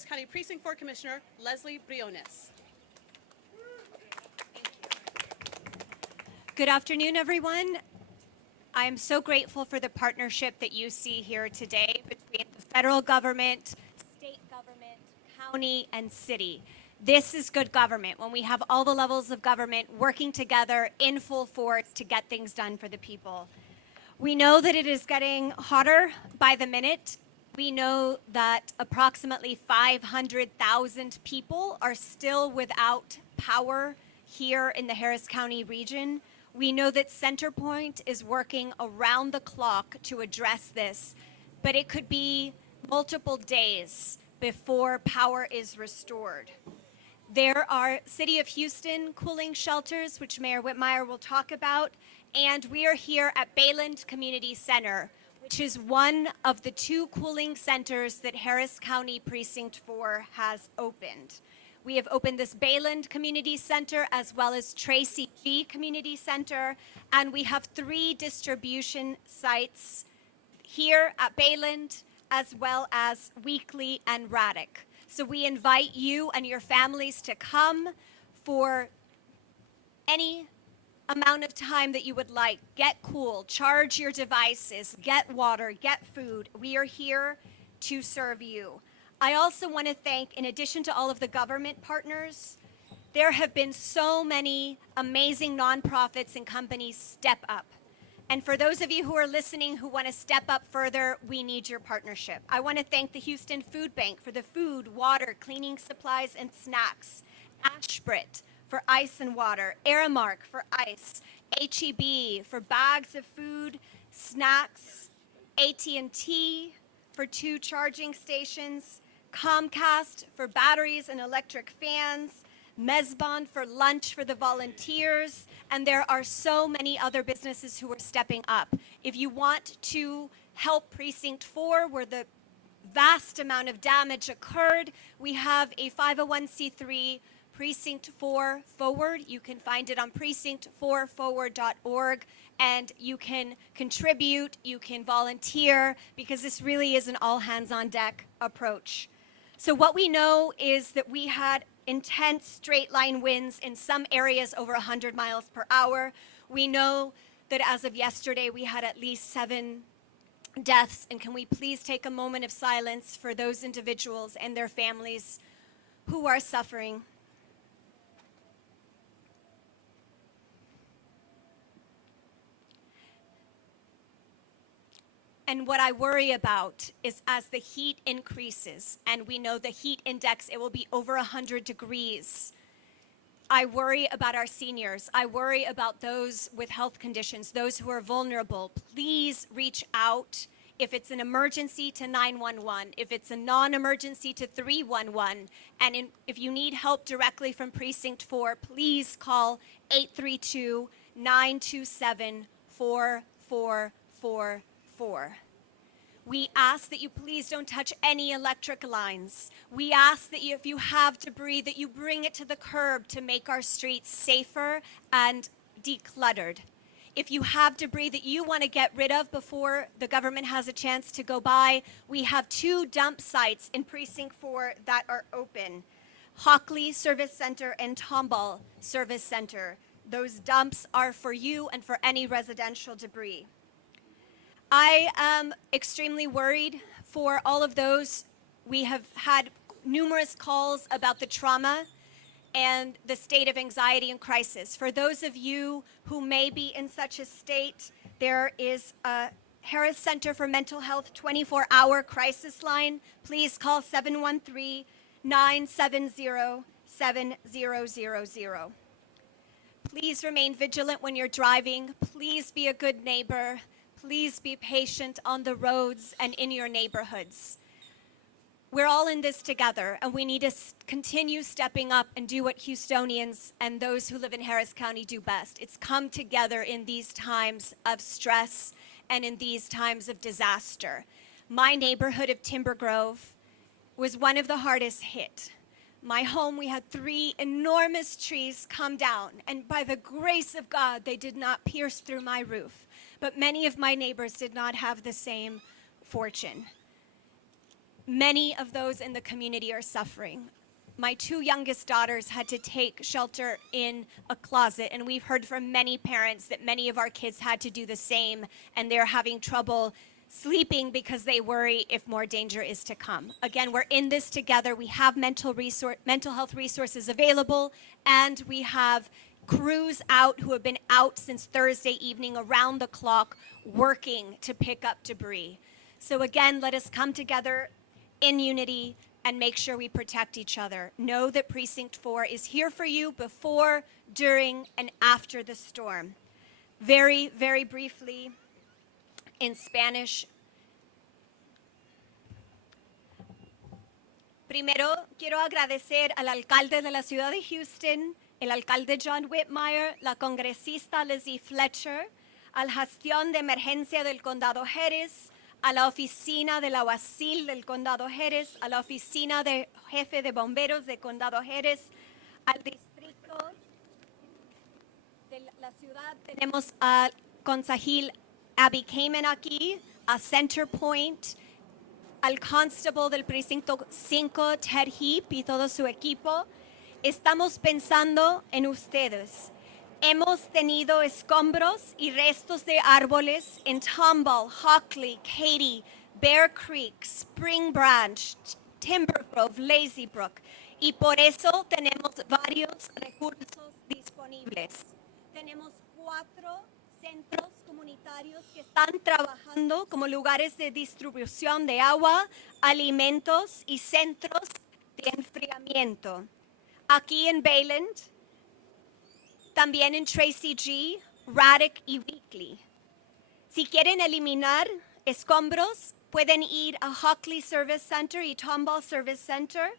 Harris County Precinct 4 Commissioner Lesley Briones. Good afternoon, everyone. I am so grateful for the partnership that you see here today between the federal government, state government, county, and city. This is good government, when we have all the levels of government working together in full force to get things done for the people. We know that it is getting hotter by the minute. We know that approximately 500,000 people are still without power here in the Harris County region. We know that Centerpoint is working around the clock to address this, but it could be multiple days before power is restored. There are City of Houston cooling shelters, which Mayor Whitmire will talk about, and we are here at Bayland Community Center, which is one of the 2 cooling centers that Harris County Precinct 4 has opened. We have opened this Bayland Community Center as well as Tracy G Community Center, and we have 3 distribution sites here at Bayland as well as Weekly and Raddick. So we invite you and your families to come for any amount of time that you would like. Get cool, charge your devices, get water, get food. We are here to serve you. I also want to thank, in addition to all of the government partners, there have been so many amazing nonprofits and companies step up. And for those of you who are listening who want to step up further, we need your partnership. I want to thank the Houston Food Bank for the food, water, cleaning supplies, and snacks. Ashbrit for ice and water. Aramark for ice. HEB for bags of food, snacks. AT&T for 2 charging stations. Comcast for batteries and electric fans. Mezbon for lunch for the volunteers, and there are so many other businesses who are stepping up. If you want to help Precinct 4, where the vast amount of damage occurred, we have a 501c3 Precinct 4 Forward. You can find it on precinct4forward.org, and you can contribute, you can volunteer, because this really is an all-hands-on-deck approach. So what we know is that we had intense straight line winds in some areas over 100 miles per hour. We know that as of yesterday, we had at least 7 deaths. And can we please take a moment of silence for those individuals and their families who are suffering? And what I worry about is as the heat increases, and we know the heat index, it will be over 100 degrees. I worry about our seniors. I worry about those with health conditions, those who are vulnerable. Please reach out. If it's an emergency, to 911. If it's a non-emergency, to 311. And if you need help directly from Precinct 4, please call 832-927-4444. We ask that you please don't touch any electric lines. We ask that if you have debris, that you bring it to the curb to make our streets safer and decluttered. If you have debris that you want to get rid of before the government has a chance to go by, we have 2 dump sites in Precinct 4 that are open. Hockley Service Center and Tomball Service Center. Those dumps are for you and for any residential debris. I am extremely worried for all of those. We have had numerous calls about the trauma and the state of anxiety and crisis. For those of you who may be in such a state, there is a Harris Center for Mental Health 24-hour crisis line. Please call 713-970-7000. Please remain vigilant when you're driving. Please be a good neighbor. Please be patient on the roads and in your neighborhoods. We're all in this together, and we need to continue stepping up and do what Houstonians and those who live in Harris County do best. It's come together in these times of stress and in these times of disaster. My neighborhood of Timber Grove was one of the hardest hit. My home, we had 3 enormous trees come down, and by the grace of God, they did not pierce through my roof. But many of my neighbors did not have the same fortune. many of those in the community are suffering. My two youngest daughters had to take shelter in a closet, and we've heard from many parents that many of our kids had to do the same, and they're having trouble sleeping because they worry if more danger is to come. Again, we're in this together. We have mental health resources available, and we have crews out who have been out since Thursday evening around the clock working to pick up debris. So again, let us come together in unity and make sure we protect each other. Know that Precinct 4 is here for you before, during, and after the storm. Very, very briefly, in Spanish. Primero, quiero agradecer al alcalde de la ciudad de Houston, el alcalde John Whitmire, la congresista Leslie Fletcher, a la gestión de emergencia del condado Jerez, a la oficina del alguacil del condado Jerez, a la oficina de jefe de bomberos del condado Jerez, al distrito de la ciudad. Tenemos al concejal Abby Kamen aquí, a Center Point, al constable del precinto 5, Ted Heap, y todo su equipo. Estamos pensando en ustedes. Hemos tenido escombros y restos de árboles en Tomball, Hockley, Katy, Bear Creek, Spring Branch, Timber Grove, Lazy Brook. Y por eso tenemos varios recursos disponibles. Tenemos 4 centros comunitarios que están trabajando como lugares de distribución de agua, alimentos y centros de enfriamiento. Aquí en Bayland, también en Tracy G, Raddick y Weekly. Si quieren eliminar escombros, pueden ir a Hockley Service Center y Tomball Service Center.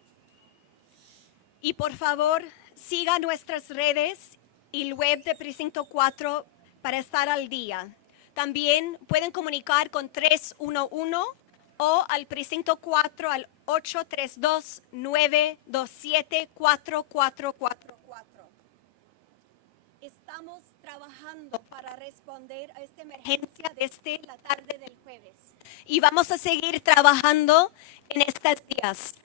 Y por favor, sigan nuestras redes y el web de Precinto 4 para estar al día. También pueden comunicar con 311 o al Precinto 4 al 832-927-4444. Estamos trabajando para responder a esta emergencia desde la tarde del jueves. Y vamos a seguir trabajando en estos días.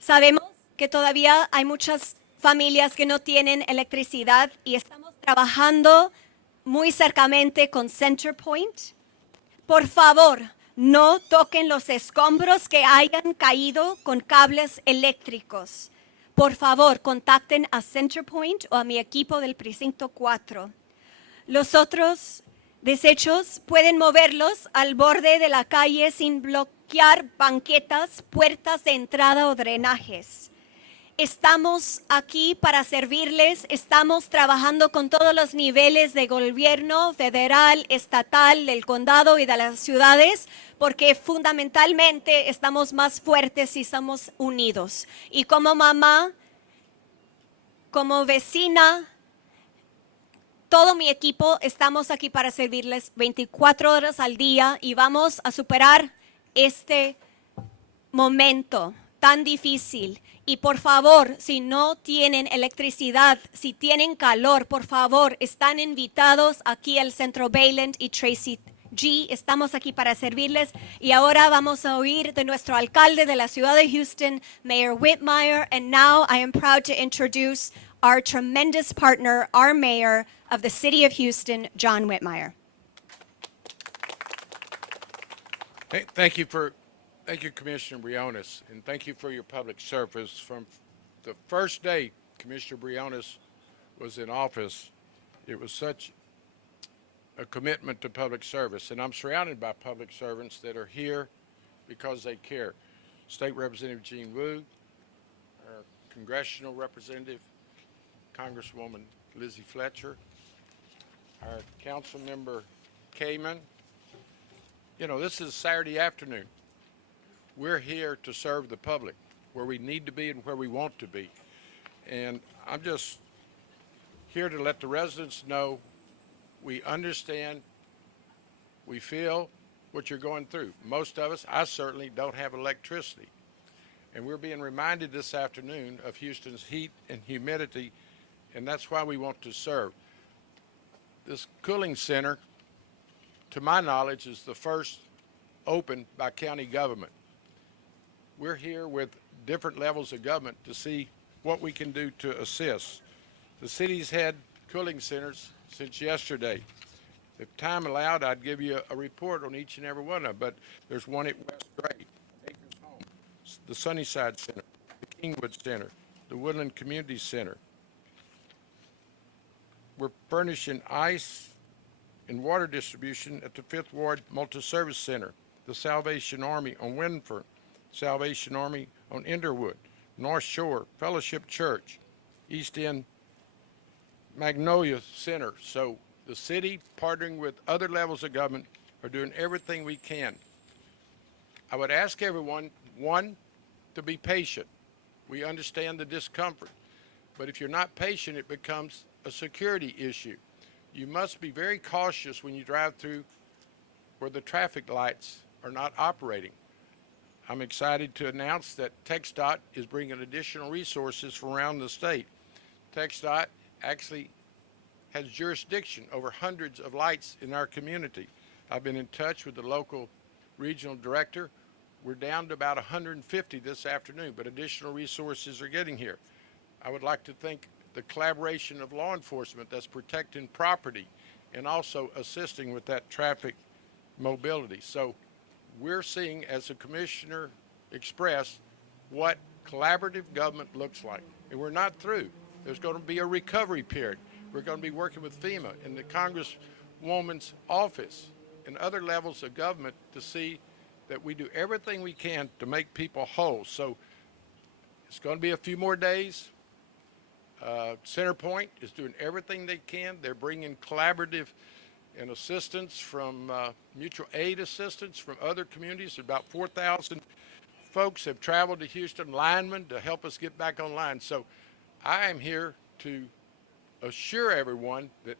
Sabemos que todavía hay muchas familias que no tienen electricidad y estamos trabajando muy cercamente con Center Point. Por favor, no toquen los escombros que hayan caído con cables eléctricos. Por favor, contacten a Center Point o a mi equipo del Precinto 4. Los otros desechos pueden moverlos al borde de la calle sin bloquear banquetas, puertas de entrada o drenajes. Estamos aquí para servirles, estamos trabajando con todos los niveles de gobierno, federal, estatal, del condado y de las ciudades, porque fundamentalmente estamos más fuertes si estamos unidos. Y como mamá, como vecina, todo mi equipo estamos aquí para servirles 24 horas al día y vamos a superar este momento tan difícil. Y por favor, si no tienen electricidad, si tienen calor, por favor, están invitados aquí al Centro Bayland y Tracy G. Estamos aquí para servirles. Y ahora vamos a oír de nuestro alcalde de la ciudad de Houston, Mayor Whitmire. And now I am proud to introduce our tremendous partner, our mayor of the city of Houston, John Whitmire. Hey, thank you, Commissioner Briones, and thank you for your public service. From the first day Commissioner Briones was in office, it was such a commitment to public service, and I'm surrounded by public servants that are here because they care. State Representative Jean Wu, our Congressional Representative, Congresswoman Leslie Fletcher, our Council Member Kamen. You know, this is Saturday afternoon. We're here to serve the public where we need to be and where we want to be. And I'm just here to let the residents know we understand, we feel what you're going through. Most of us, I certainly don't have electricity. And we're being reminded this afternoon of Houston's heat and humidity, and that's why we want to serve. This cooling center, to my knowledge, is the first opened by county government. we're here with different levels of government to see what we can do to assist. The city's had cooling centers since yesterday. If time allowed, I'd give you a report on each and every one of them, but there's one at West Gray, Acres Home, the Sunnyside Center, the Kingwood Center, the Woodland Community Center. We're furnishing ice and water distribution at the Fifth Ward Multi-Service Center, the Salvation Army on Winford, Salvation Army on Underwood, North Shore, Fellowship Church, East End Magnolia Center. So the city, partnering with other levels of government, are doing everything we can. I would ask everyone, one, to be patient. We understand the discomfort, but if you're not patient, it becomes a security issue. You must be very cautious when you drive through where the traffic lights are not operating. I'm excited to announce that TxDOT is bringing additional resources from around the state. TxDOT actually has jurisdiction over hundreds of lights in our community. I've been in touch with the local regional director. We're down to about 150 this afternoon, but additional resources are getting here. I would like to thank the collaboration of law enforcement that's protecting property and also assisting with that traffic mobility. So we're seeing, as the commissioner expressed, what collaborative government looks like. And we're not through. There's going to be a recovery period. We're going to be working with FEMA and the Congresswoman's office and other levels of government to see that we do everything we can to make people whole. So it's going to be a few more days. Centerpoint is doing everything they can. They're bringing collaborative and assistance from mutual aid assistance from other communities. About 4,000 folks have traveled to Houston, linemen, to help us get back online. So I am here to assure everyone that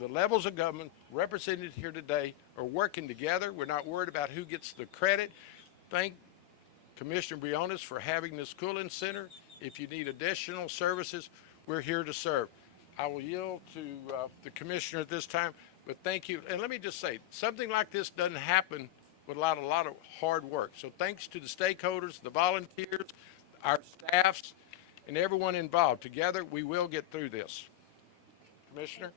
the levels of government represented here today are working together. We're not worried about who gets the credit. Thank Commissioner Briones for having this cooling center. If you need additional services, we're here to serve. I will yield to the commissioner at this time, but thank you. And let me just say, something like this doesn't happen without a lot of hard work. So thanks to the stakeholders, the volunteers, our staffs, and everyone involved. Together, we will get through this. Commissioner?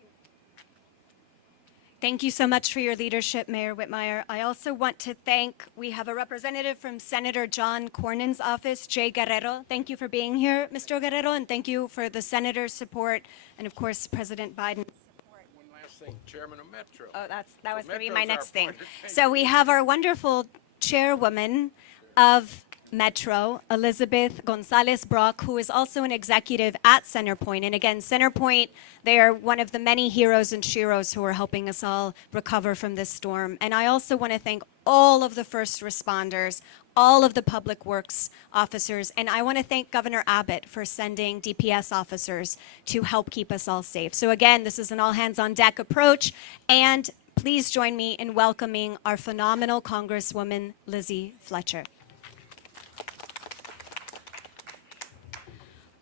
Thank you so much for your leadership, Mayor Whitmire. I also want to thank, we have a representative from Senator John Cornyn's office, Jay Guerrero. Thank you for being here, Mr. Guerrero, and thank you for the senator's support and, of course, President Biden's support. One last thing, Chairman of Metro. Oh, that was going to be Metro's my our next thing. partner. So we have our wonderful chairwoman of Metro, Elizabeth Gonzalez Brock, who is also an executive at Centerpoint. And again, Centerpoint, they are one of the many heroes and sheroes who are helping us all recover from this storm. And I also want to thank all of the first responders, all of the public works officers, and I want to thank Governor Abbott for sending DPS officers to help keep us all safe. So again, this is an all hands on deck approach, and please join me in welcoming our phenomenal Congresswoman, Lizzie Fletcher.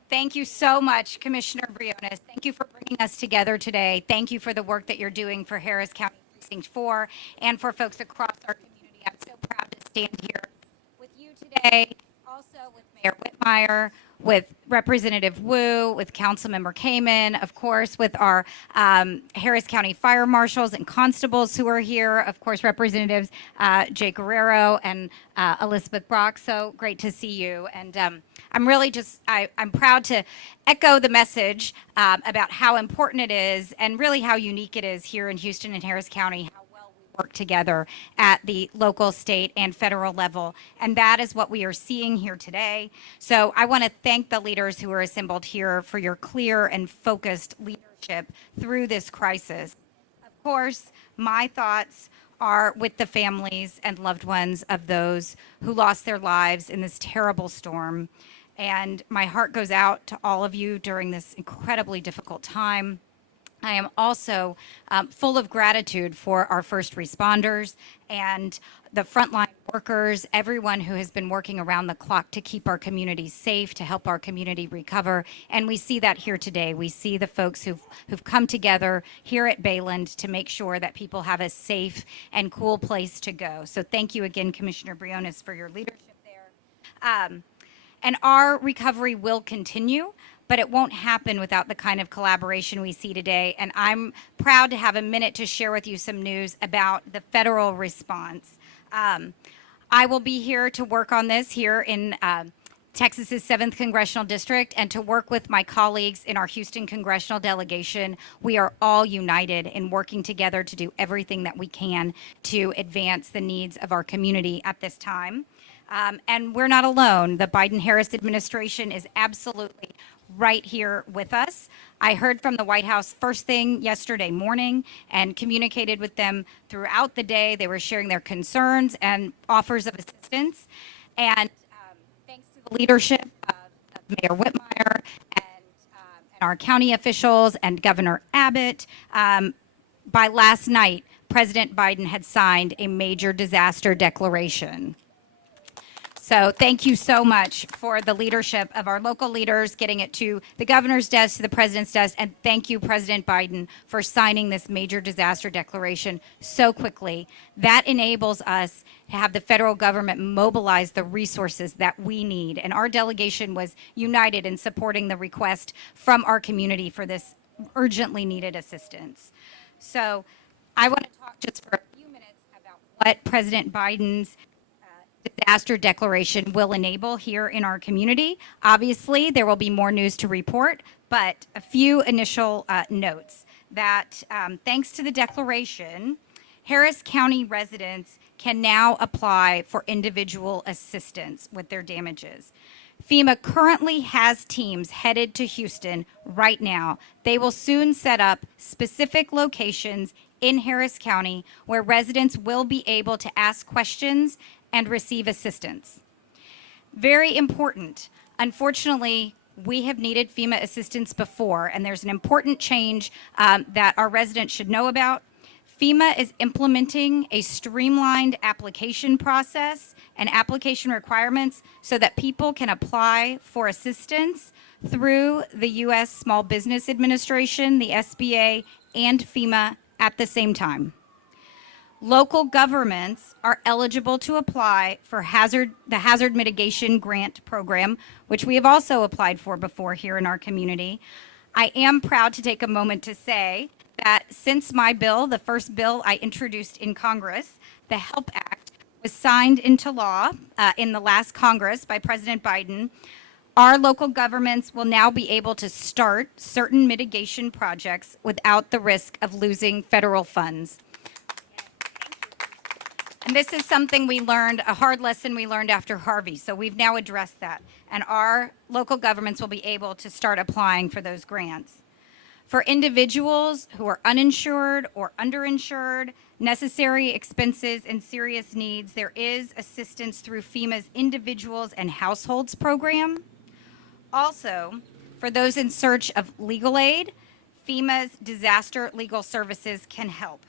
Thank you so much, Commissioner Briones. Thank you for bringing us together today. Thank you for the work that you're doing for Harris County Precinct 4 and for folks across our community. I'm so proud to stand here with you today, also with Mayor Whitmire, with Representative Wu, with Councilmember Kamen, of course, with our Harris County fire marshals and constables who are here, of course, Representatives Jay Guerrero and Elizabeth Brock. So great to see you. And I'm really I'm proud to echo the message about how important it is and really how unique it is here in Houston and Harris County, how well we work together at the local, state, and federal level. And that is what we are seeing here today. So I want to thank the leaders who are assembled here for your clear and focused leadership through this crisis. Of course, my thoughts are with the families and loved ones of those who lost their lives in this terrible storm. And my heart goes out to all of you during this incredibly difficult time. I am also full of gratitude for our first responders and the frontline workers, everyone who has been working around the clock to keep our community safe, to help our community recover. And we see that here today. We see the folks who've come together here at Bayland to make sure that people have a safe and cool place to go. So thank you again, Commissioner Briones, for your leadership there. And our recovery will continue, but it won't happen without the kind of collaboration we see today. And I'm proud to have a minute to share with you some news about the federal response. I will be here to work on this here in Texas's 7th Congressional District and to work with my colleagues in our Houston Congressional Delegation. We are all united in working together to do everything that we can to advance the needs of our community at this time. And we're not alone. The Biden-Harris administration is absolutely right here with us. I heard from the White House first thing yesterday morning and communicated with them throughout the day. They were sharing their concerns and offers of assistance. And thanks to the leadership of Mayor Whitmire and our county officials and Governor Abbott, by last night, President Biden had signed a major disaster declaration. So thank you so much for the leadership of our local leaders, getting it to the governor's desk, to the president's desk, and thank you, President Biden, for signing this major disaster declaration so quickly. That enables us to have the federal government mobilize the resources that we need. And our delegation was united in supporting the request from our community for this urgently needed assistance. So I want to talk just for a few minutes about what President Biden's disaster declaration will enable here in our community. Obviously, there will be more news to report, but a few initial notes that thanks to the declaration, Harris County residents can now apply for individual assistance with their damages. FEMA currently has teams headed to Houston right now. They will soon set up specific locations in Harris County where residents will be able to ask questions and receive assistance. Very important. Unfortunately, we have needed FEMA assistance before, and there's an important change that our residents should know about. FEMA is implementing a streamlined application process and application requirements so that people can apply for assistance through the U.S. Small Business Administration, the SBA, and FEMA at the same time. Local governments are eligible to apply for the Hazard Mitigation Grant Program, which we have also applied for before here in our community. I am proud to take a moment to say that since my bill, the first bill I introduced in Congress, the HELP Act, was signed into law in the last Congress by President Biden, our local governments will now be able to start certain mitigation projects without the risk of losing federal funds. And this is something we learned, a hard lesson we learned after Harvey. So we've now addressed that. And our local governments will be able to start applying for those grants. For individuals who are uninsured or underinsured, necessary expenses and serious needs, there is assistance through FEMA's Individuals and Households program. Also, for those in search of legal aid, FEMA's Disaster Legal Services can help.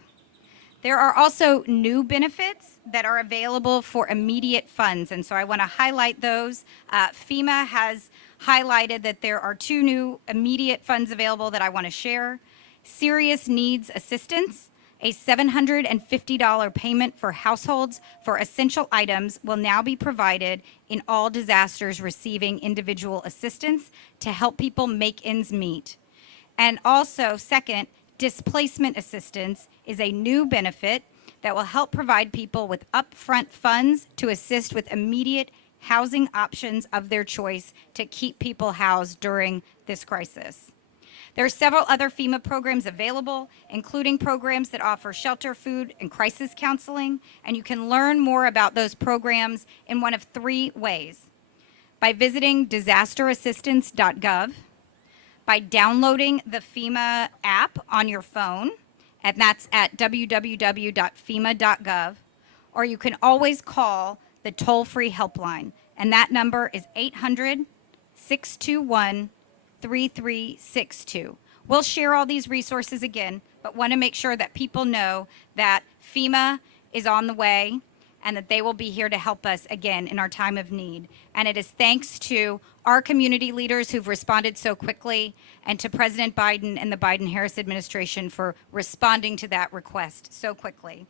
There are also new benefits that are available for immediate funds, and so I want to highlight those. FEMA has highlighted that there are 2 new immediate funds available that I want to share. Serious Needs Assistance, a $750 payment for households for essential items will now be provided in all disasters receiving individual assistance to help people make ends meet. And also, second, Displacement assistance is a new benefit that will help provide people with upfront funds to assist with immediate housing options of their choice to keep people housed during this crisis. There are several other FEMA programs available, including programs that offer shelter, food, and crisis counseling, and you can learn more about those programs in one of 3 ways: by visiting disasterassistance.gov, by downloading the FEMA app on your phone, and that's at www.fema.gov, or you can always call the toll-free helpline, and that number is 800-621-3362. We'll share all these resources again, but want to make sure that people know that FEMA is on the way and that they will be here to help us again in our time of need. And it is thanks to our community leaders who've responded so quickly and to President Biden and the Biden-Harris administration for responding to that request so quickly.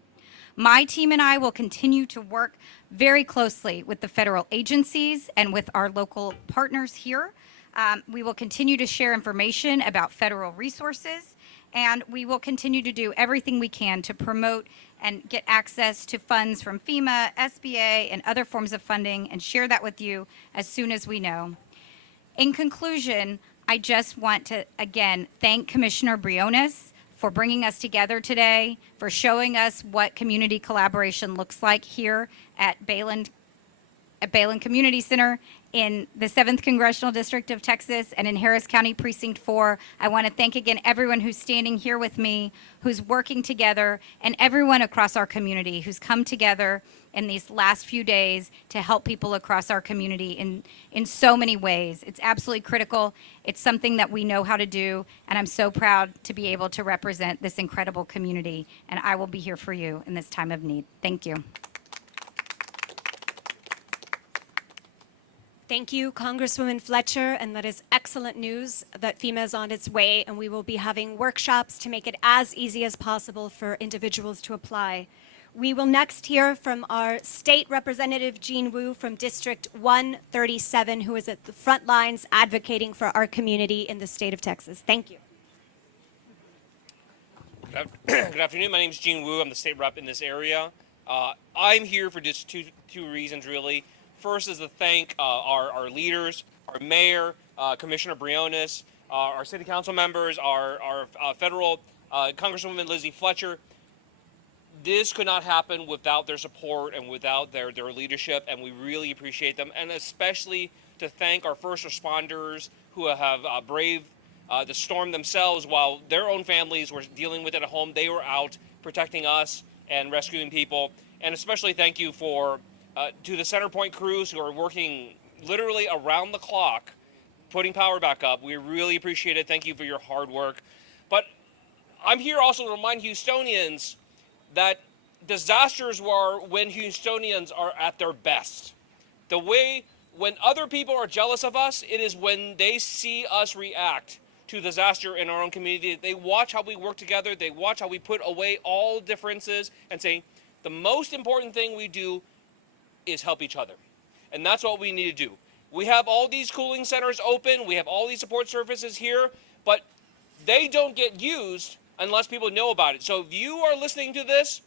My team and I will continue to work very closely with the federal agencies and with our local partners here. We will continue to share information about federal resources, and we will continue to do everything we can to promote and get access to funds from FEMA, SBA, and other forms of funding, and share that with you as soon as we know. In conclusion, I just want to, again, thank Commissioner Briones for bringing us together today, for showing us what community collaboration looks like here at Bayland Community Center in the 7th Congressional District of Texas and in Harris County Precinct 4. I want to thank again everyone who's standing here with me, who's working together, and everyone across our community who's come together in these last few days to help people across our community in so many ways. It's absolutely critical. It's something that we know how to do, and I'm so proud to be able to represent this incredible community, and I will be here for you in this time of need. Thank you. Thank you, Congresswoman Fletcher, and that is excellent news that FEMA is on its way, and we will be having workshops to make it as easy as possible for individuals to apply. We will next hear from our State Representative Jean Wu from District 137, who is at the front lines advocating for our community in the state of Texas. Thank you. Good afternoon. My name is Jean Wu. I'm the state rep in this area. I'm here for just two reasons, really. First is to thank our leaders, our mayor, Commissioner Briones, our city council members, our federal Congresswoman Lesley Fletcher. This could not happen without their support and without their leadership, and we really appreciate them. And especially to thank our first responders who have braved the storm themselves while their own families were dealing with it at home. They were out protecting us and rescuing people. And especially thank you to the Centerpoint crews who are working literally around the clock, putting power back up. We really appreciate it. Thank you for your hard work. But I'm here also to remind Houstonians that disasters are when Houstonians are at their best. When other people are jealous of us, it is when they see us react to disaster in our own community. They watch how we work together. They watch how we put away all differences and say, the most important thing we do is help each other. And that's what we need to do. We have all these cooling centers open. We have all these support services here, but they don't get used unless people know about it. So if you are listening to this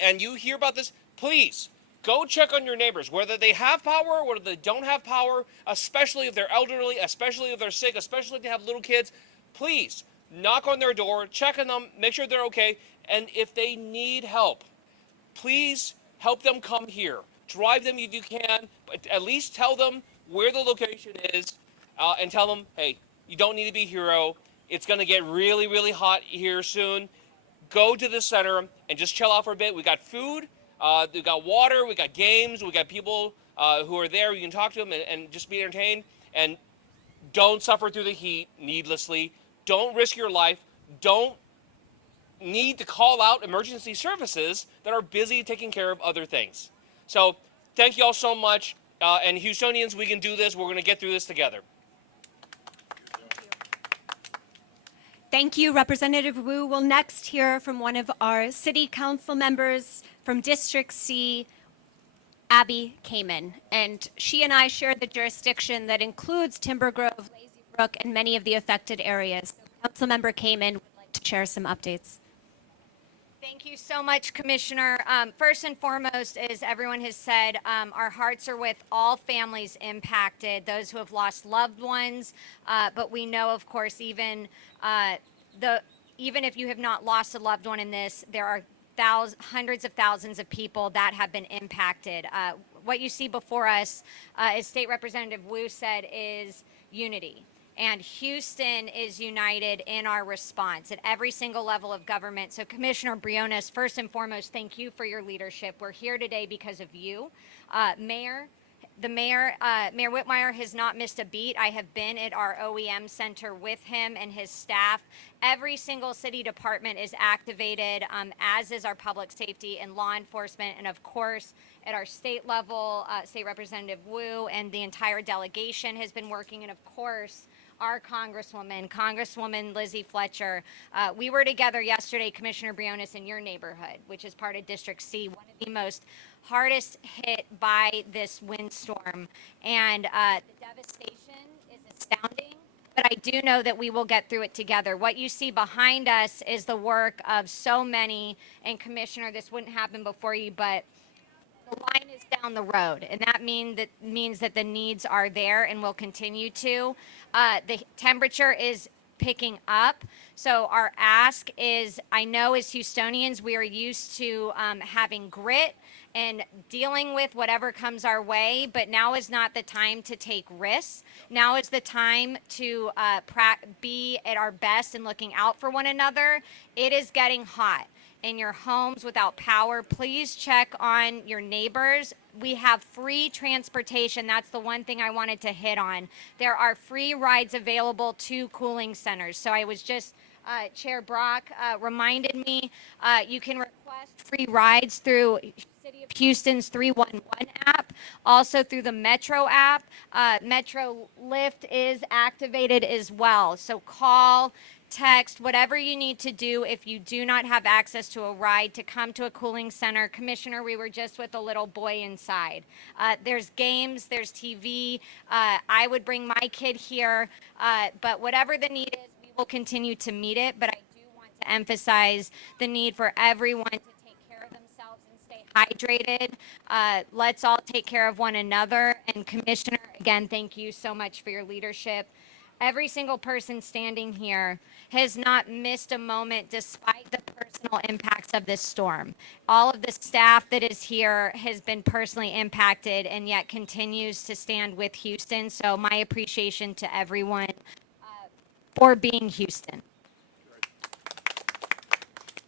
and you hear about this, please go check on your neighbors, whether they have power, whether they don't have power, especially if they're elderly, especially if they're sick, especially if they have little kids. Please knock on their door, check on them, make sure they're okay. And if they need help, please help them come here. Drive them if you can, but at least tell them where the location is and tell them, hey, you don't need to be a hero. It's going to get really, really hot here soon. Go to the center and just chill out for a bit. We got food, we got water, we got games, we got people who are there. You can talk to them and just be entertained. And don't suffer through the heat needlessly. Don't risk your life. Don't need to call out emergency services that are busy taking care of other things. So thank you all so much. And Houstonians, we can do this. We're going to get through this together. Thank you, Representative Wu. We'll next hear from one of our city council members from District C, Abby Kamen. And she and I share the jurisdiction that includes Timber Grove, Lazy Brook, and many of the affected areas. So Councilmember Kamen would like to share some updates. Thank you so much, Commissioner. First and foremost, as everyone has said, our hearts are with all families impacted, those who have lost loved ones. But we know, of course, even if you have not lost a loved one in this, there are hundreds of thousands of people that have been impacted. What you see before us, as State Representative Wu said, is unity. And Houston is united in our response at every single level of government. So Commissioner Briones, first and foremost, thank you for your leadership. We're here today because of you. Mayor, The mayor, Mayor Whitmire, has not missed a beat. I have been at our OEM center with him and his staff. Every single city department is activated, as is our public safety and law enforcement, and of course, at our state level, State Representative Wu and the entire delegation has been working, and of course, our Congresswoman Lizzie Fletcher. We were together yesterday, Commissioner Briones, in your neighborhood, which is part of District C, one of the most hardest hit by this windstorm. And the devastation is astounding, but I do know that we will get through it together. What you see behind us is the work of so many, and Commissioner, this wouldn't happen before you, but the line is down the road, and that means that the needs are there and will continue to. The temperature is picking up, so our ask is, I know as Houstonians we are used to having grit and dealing with whatever comes our way, but now is not the time to take risks. Now is the time to be at our best and looking out for one another. It is getting hot in your homes without power. Please check on your neighbors. We have free transportation. That's the one thing I wanted to hit on. There are free rides available to cooling centers. So I was just, Chair Brock reminded me, you can request free rides through City of Houston's 311 app, also through the Metro app. Metro Lift is activated as well. So call, text, whatever you need to do if you do not have access to a ride to come to a cooling center. Commissioner, we were just with a little boy inside. There's games, there's TV. I would bring my kid here, but whatever the need is, we will continue to meet it. But I do want to emphasize the need for everyone to take care of themselves and stay hydrated. Let's all take care of one another. And Commissioner, again, thank you so much for your leadership. Every single person standing here has not missed a moment despite the personal impacts of this storm. All of the staff that is here has been personally impacted and yet continues to stand with Houston. So my appreciation to everyone for being Houston.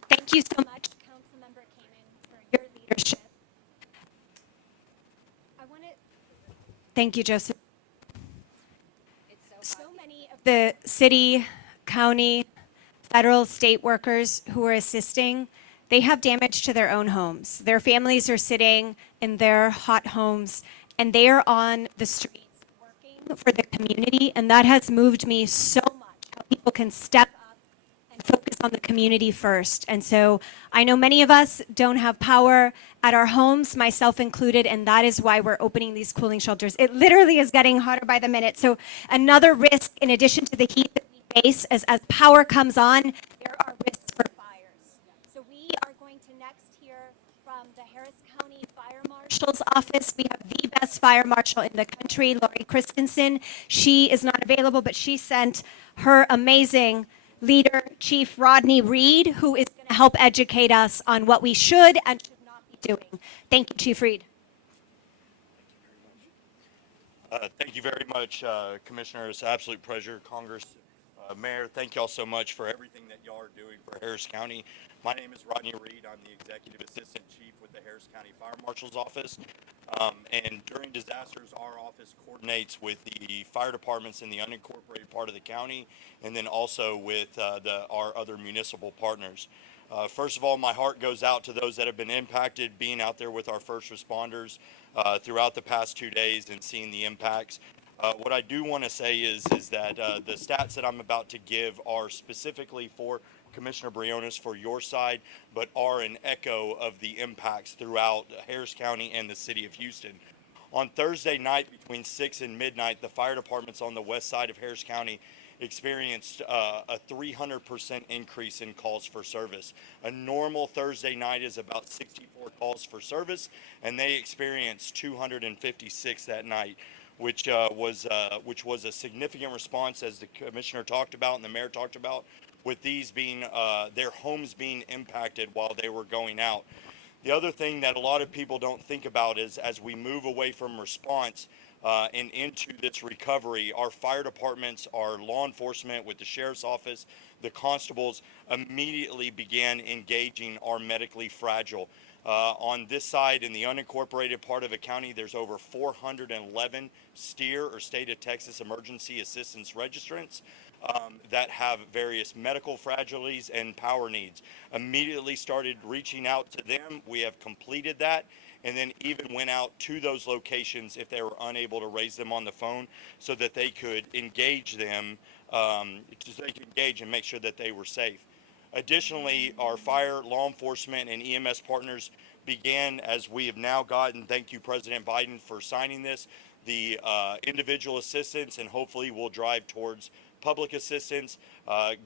Thank you so much, Councilmember Kamen, for your leadership. Thank you, Joseph. So many of the city, county, federal, state workers who are assisting, they have damage to their own homes. Their families are sitting in their hot homes, and they are on the streets working for the community, and that has moved me so much, how people can step up and focus on the community first. And so I know many of us don't have power at our homes, myself included, and that is why we're opening these cooling shelters. It literally is getting hotter by the minute. So another risk, in addition to the heat that we face, as power comes on, there are risks for fires. So we are going to next hear from the Harris County Fire Marshal's office. We have the best fire marshal in the country, Lori Christensen. She is not available, but she sent her amazing leader, Chief Rodney Reed, who is going to help educate us on what we should and should not be doing. Thank you, Chief Reed. Thank you very much, Commissioner. It's an absolute pleasure. Congress, Mayor, thank y'all so much for everything that y'all are doing for Harris County. My name is Rodney Reed. I'm the Executive Assistant Chief with the Harris County Fire Marshal's Office. And during disasters, our office coordinates with the fire departments in the unincorporated part of the county, and then also with our other municipal partners. First of all, my heart goes out to those that have been impacted, being out there with our first responders throughout the past 2 days and seeing the impacts. What I do want to say is that the stats that I'm about to give are specifically for Commissioner Briones for your side, but are an echo of the impacts throughout Harris County and the city of Houston. On Thursday night between 6 and midnight, the fire departments on the west side of Harris County experienced a 300% increase in calls for service. A normal Thursday night is about 64 calls for service, and they experienced 256 that night, which was a significant response, as the commissioner talked about and the mayor talked about, with these being their homes being impacted while they were going out. The other thing that a lot of people don't think about is, as we move away from response and into this recovery, our fire departments, our law enforcement with the sheriff's office, the constables immediately began engaging our medically fragile. On this side, in the unincorporated part of the county, there's over 411 STEER or State of Texas Emergency Assistance Registrants that have various medical fragilities and power needs. Immediately started reaching out to them. We have completed that, and then even went out to those locations if they were unable to raise them on the phone so that they could engage them, so they could engage and make sure that they were safe. Additionally, our fire, law enforcement, and EMS partners began, as we have now gotten, thank you President Biden for signing this, the individual assistance, and hopefully we'll drive towards public assistance,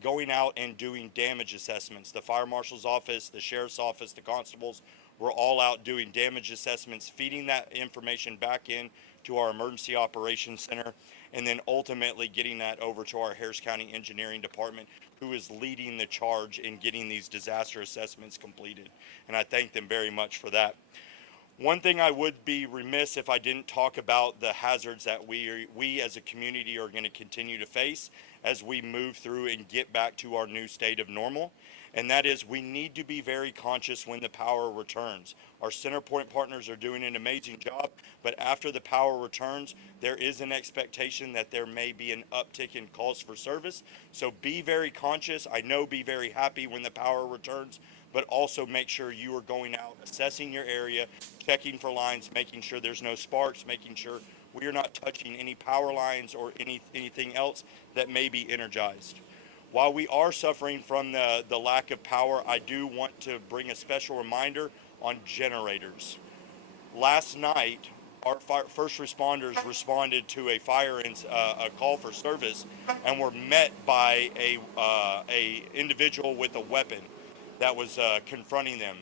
going out and doing damage assessments. The fire marshal's office, the sheriff's office, the constables were all out doing damage assessments, feeding that information back in to our emergency operations center, and then ultimately getting that over to our Harris County Engineering Department, who is leading the charge in getting these disaster assessments completed. And I thank them very much for that. One thing I would be remiss if I didn't talk about the hazards that we as a community are going to continue to face as we move through and get back to our new state of normal. And that is, we need to be very conscious when the power returns. Our CenterPoint partners are doing an amazing job, but after the power returns, there is an expectation that there may be an uptick in calls for service. So be very conscious. I know, be very happy when the power returns, but also make sure you are going out, assessing your area, checking for lines, making sure there's no sparks, making sure we are not touching any power lines or anything else that may be energized. While we are suffering from the lack of power, I do want to bring a special reminder on generators. Last night, our first responders responded to a a call for service, and were met by a individual with a weapon that was confronting them.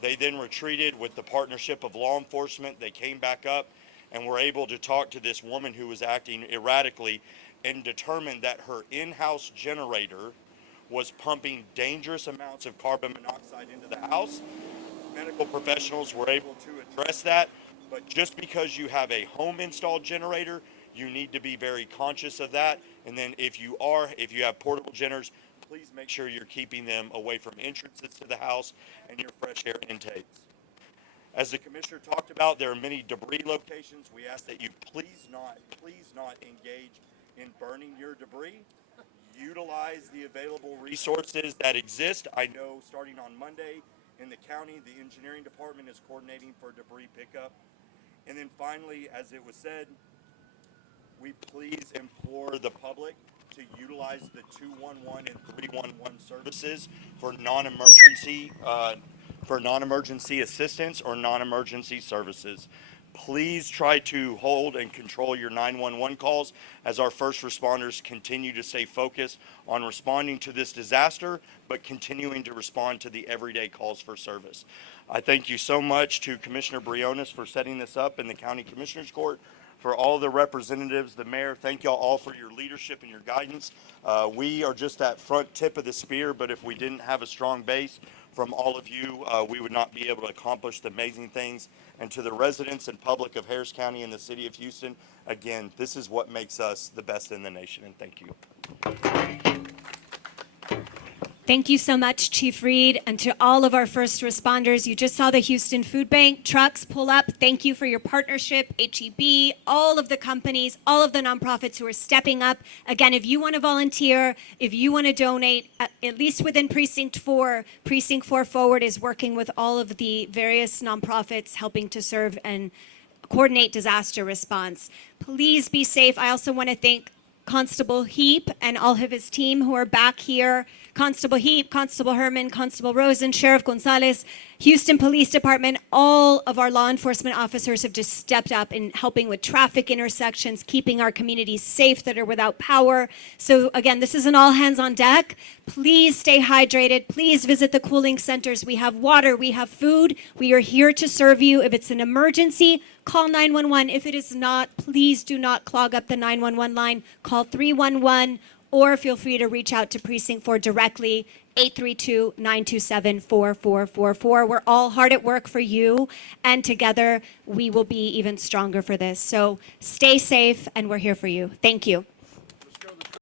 They then retreated with the partnership of law enforcement. They came back up and were able to talk to this woman who was acting erratically, and determined that her in-house generator was pumping dangerous amounts of carbon monoxide into the house. Medical professionals were able to address that, but just because you have a home installed generator, you need to be very conscious of that. And then if you have portable generators, please make sure you're keeping them away from entrances to the house and your fresh air intakes. As the commissioner talked about, there are many debris locations. We ask that you please not engage in burning your debris. Utilize the available resources that exist. I know starting on Monday in the county, the engineering department is coordinating for debris pickup. And then finally, as it was said, we please implore the public to utilize the 211 and 311 services for non-emergency assistance or non-emergency services. Please try to hold and control your 911 calls as our first responders continue to stay focused on responding to this disaster, but continuing to respond to the everyday calls for service. I thank you so much to Commissioner Briones for setting this up in the County Commissioners Court. For all the representatives, the mayor, thank y'all all for your leadership and your guidance. We are just that front tip of the spear, but if we didn't have a strong base from all of you, we would not be able to accomplish the amazing things. And to the residents and public of Harris County and the city of Houston, again, this is what makes us the best in the nation, and thank you. Thank you so much, Chief Reed, and to all of our first responders. You just saw the Houston Food Bank trucks pull up. Thank you for your partnership, HEB, all of the companies, all of the nonprofits who are stepping up. Again, if you want to volunteer, if you want to donate, at least within Precinct 4, Precinct 4 Forward is working with all of the various nonprofits helping to serve and coordinate disaster response. Please be safe. I also want to thank Constable Heap and all of his team who are back here. Constable Heap, Constable Herman, Constable Rosen, Sheriff Gonzalez, Houston Police Department, all of our law enforcement officers have just stepped up in helping with traffic intersections, keeping our communities safe that are without power. So again, this is an all hands on deck. Please stay hydrated. Please visit the cooling centers. We have water, we have food. We are here to serve you. If it's an emergency, call 911. If it is not, please do not clog up the 911 line. Call 311. Or feel free to reach out to Precinct 4 directly, 832-927-4444. We're all hard at work for you, and together we will be even stronger for this. So stay safe, and we're here for you. Thank you.